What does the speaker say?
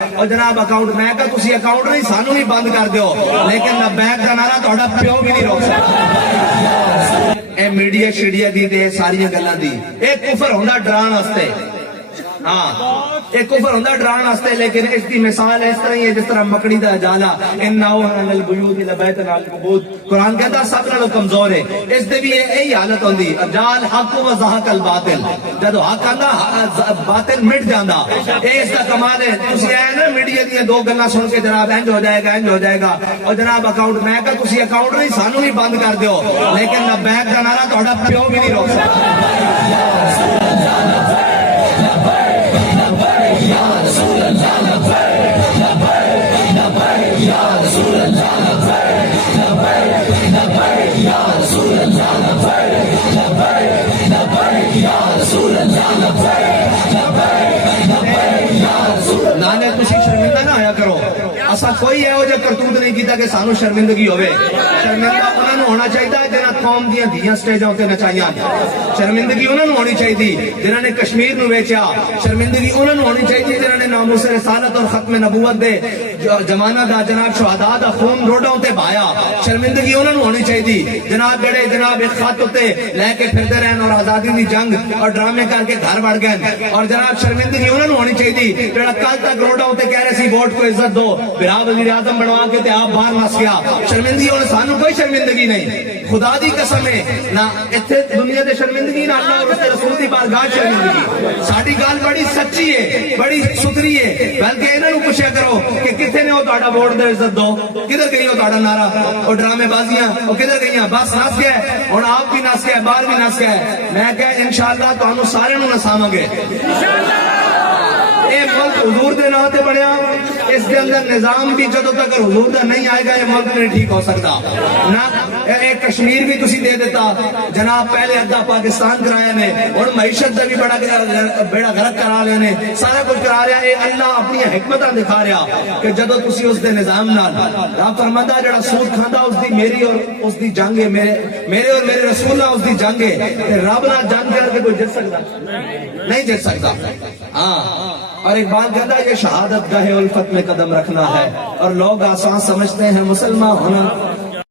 اور جناب اکاؤنٹ میں کہا تسی اکاؤنٹ نہیں سانو نہیں بند کر دیو لیکن لبیک دا نعرہ تہاڈا پیو بھی نہیں روک سکتا۔ اے میڈیا شیڈیا دی تے ساریاں گلاں دی اے کفر ہوندا ڈران واسطے، ہاں اے کفر ہوندا ڈران واسطے، لیکن اس دی مثال اس طرح ہی ہے جس طرح مکڑی دا جالا انہو البیوت لبیت العنکبوت، قرآن کہتا سب نالوں کمزور ہے، اس دے بھی یہی حالت ہوندی جال حق و زہق الباطل، جدو حق آندا باطل مٹ جاندا، اے اس دا کمال ہے۔ تسی آئے نا میڈیا دی دو گلاں سن کے جناب انج ہو جائے گا انج ہو جائے گا، اور جناب اکاؤنٹ میں کہا تسی اکاؤنٹ نہیں سانو نہیں بند کر دیو لیکن لبیک دا نعرہ تہاڈا پیو بھی نہیں روک سکتا۔ نانے تسی شرمندہ نہ آیا کرو، اسا کوئی ہے جو کرتوت نہیں کیتا کہ سانو شرمندگی ہوئے۔ شرمندہ انہوں نے ہونا چاہیے جنہاں قوم دیاں دھیاں سٹیجاں تے نچائیاں، شرمندگی انہوں نے ہونی چاہیے جنہوں نے کشمیر نو ویچیا، شرمندگی انہوں نے ہونی چاہیے جنہوں نے ناموس رسالت اور ختم نبوت دے زمانہ دا جناب شہداء دا خون روڈوں تے بھایا، شرمندگی انہوں نے ہونی چاہیے جناب جڑے جناب ایک خط تے لے کے پھرتے رہن اور آزادی دی جنگ اور ڈرامے کر کے گھر بڑھ گئے، اور جناب شرمندگی انہوں نے ہونی چاہیے جڑا کل تک روڈوں تے کہہ رہے سی ووٹ کو عزت دو، برا وزیر اعظم بنوا کے تے آپ باہر نس گیا۔ شرمندگی اور سانو کوئی شرمندگی نہیں، خدا دی قسم ہے نہ اتھے دنیا دے شرمندگی نہ اللہ اور اس کے رسول دی بارگاہ شرمندگی۔ ساڈی گل بڑی سچی ہے بڑی ستھری ہے، بلکہ انہاں نوں پوچھیا کرو کہ کتنے نے وہ تہاڈا ووٹ دے عزت دو، کدھر گئی وہ تہاڈا نعرہ، وہ ڈرامے بازیاں وہ کدھر گئیاں، بس نس گیا ہن آپ بھی نس گئے باہر بھی نس گئے۔ میں کہ انشاءاللہ تانوں سارے نوں نساواں گے اے ملک حضور دے نام تے بنیا، اس دے اندر نظام بھی جدوں تک حضور دا نہیں آئے گا یہ ملک نہیں ٹھیک ہو سکتا نہ۔ اے کشمیر بھی تسی دے دیتا جناب، پہلے ادھا پاکستان کرایا نے، اور معیشت دا بھی بڑا بیڑا غرق کرا لیا نے، سارا کچھ کرا رہا ہے۔ اللہ اپنی حکمتاں دکھا رہا کہ جدوں تسی اس دے نظام نال رب فرماندا جڑا سود کھاندا اس دی میری اور اس دی جنگ ہے، میرے اور میرے رسول اس دی جنگ ہے، رب نال جنگ کر کے کوئی جت سکتا نہیں جت سکتا۔ ہاں اور ایک بات کہتا ہے یہ شہادت گاہ الفت میں قدم رکھنا ہے، اور لوگ آسان سمجھتے ہیں مسلمان ہونا